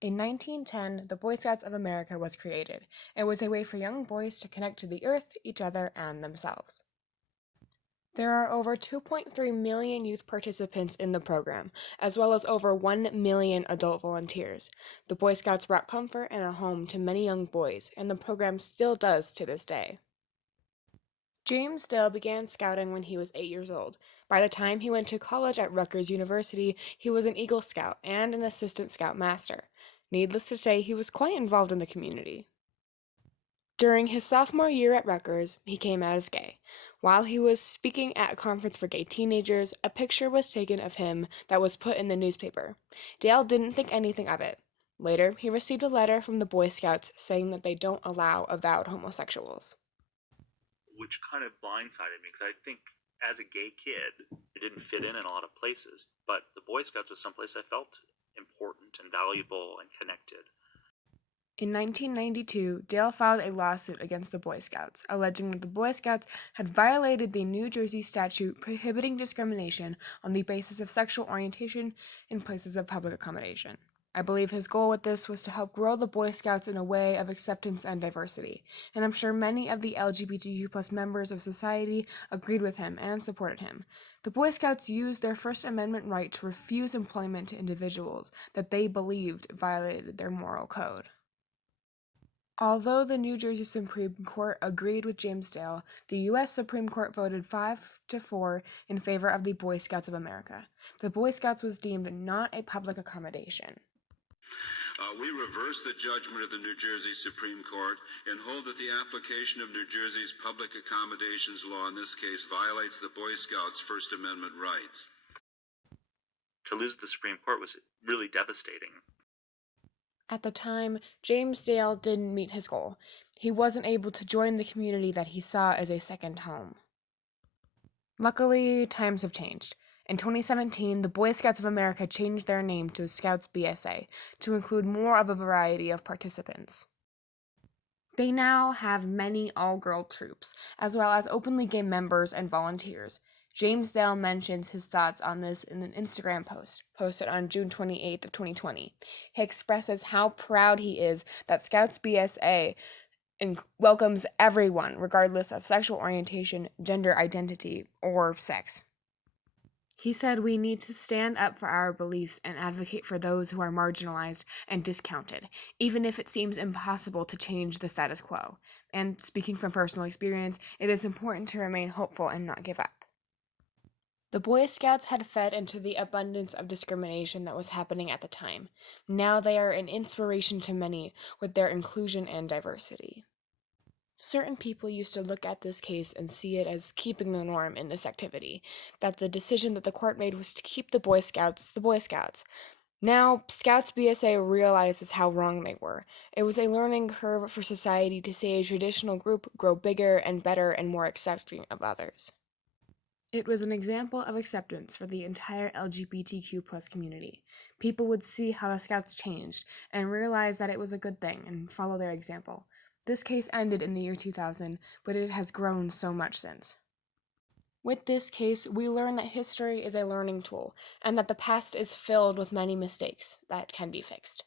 In 1910, the Boy Scouts of America was created. It was a way for young boys to connect to the earth, each other, and themselves. There are over 2.3 million youth participants in the program, as well as over 1 million adult volunteers. The Boy Scouts brought comfort and a home to many young boys, and the program still does to this day. James Dale began scouting when he was 8 years old. By the time he went to college at Rutgers University, he was an Eagle Scout and an assistant scoutmaster. Needless to say, he was quite involved in the community. During his sophomore year at Rutgers, he came out as gay. While he was speaking at a conference for gay teenagers, a picture was taken of him that was put in the newspaper. Dale didn't think anything of it. Later, he received a letter from the Boy Scouts saying that they don't allow avowed homosexuals. Which kind of blindsided me because I think as a gay kid, it didn't fit in a lot of places. But the Boy Scouts was someplace I felt important and valuable and connected. In 1992, Dale filed a lawsuit against the Boy Scouts, alleging that the Boy Scouts had violated the New Jersey statute prohibiting discrimination on the basis of sexual orientation in places of public accommodation. I believe his goal with this was to help grow the Boy Scouts in a way of acceptance and diversity, and I'm sure many of the LGBTQ+ members of society agreed with him and supported him. The Boy Scouts used their First Amendment right to refuse employment to individuals that they believed violated their moral code. Although the New Jersey Supreme Court agreed with James Dale, the U.S. Supreme Court voted 5-4 in favor of the Boy Scouts of America. The Boy Scouts was deemed not a public accommodation. We reverse the judgment of the New Jersey Supreme Court and hold that the application of New Jersey's public accommodations law in this case violates the Boy Scouts' First Amendment rights. To lose the Supreme Court was really devastating. At the time, James Dale didn't meet his goal. He wasn't able to join the community that he saw as a second home. Luckily, times have changed. In 2017, the Boy Scouts of America changed their name to Scouts BSA to include more of a variety of participants. They now have many all-girl troops, as well as openly gay members and volunteers. James Dale mentions his thoughts on this in an Instagram post, posted on June 28th of 2020. He expresses how proud he is that Scouts BSA welcomes everyone, regardless of sexual orientation, gender identity, or sex. He said we need to stand up for our beliefs and advocate for those who are marginalized and discounted, even if it seems impossible to change the status quo. And speaking from personal experience, it is important to remain hopeful and not give up. The Boy Scouts had fed into the abundance of discrimination that was happening at the time. Now they are an inspiration to many with their inclusion and diversity. Certain people used to look at this case and see it as keeping the norm in this activity, that the decision that the court made was to keep the Boy Scouts the Boy Scouts. Now, Scouts BSA realizes how wrong they were. It was a learning curve for society to see a traditional group grow bigger and better and more accepting of others. It was an example of acceptance for the entire LGBTQ+ community. People would see how the Scouts changed and realize that it was a good thing and follow their example. This case ended in the year 2000, but it has grown so much since. With this case, we learn that history is a learning tool and that the past is filled with many mistakes that can be fixed.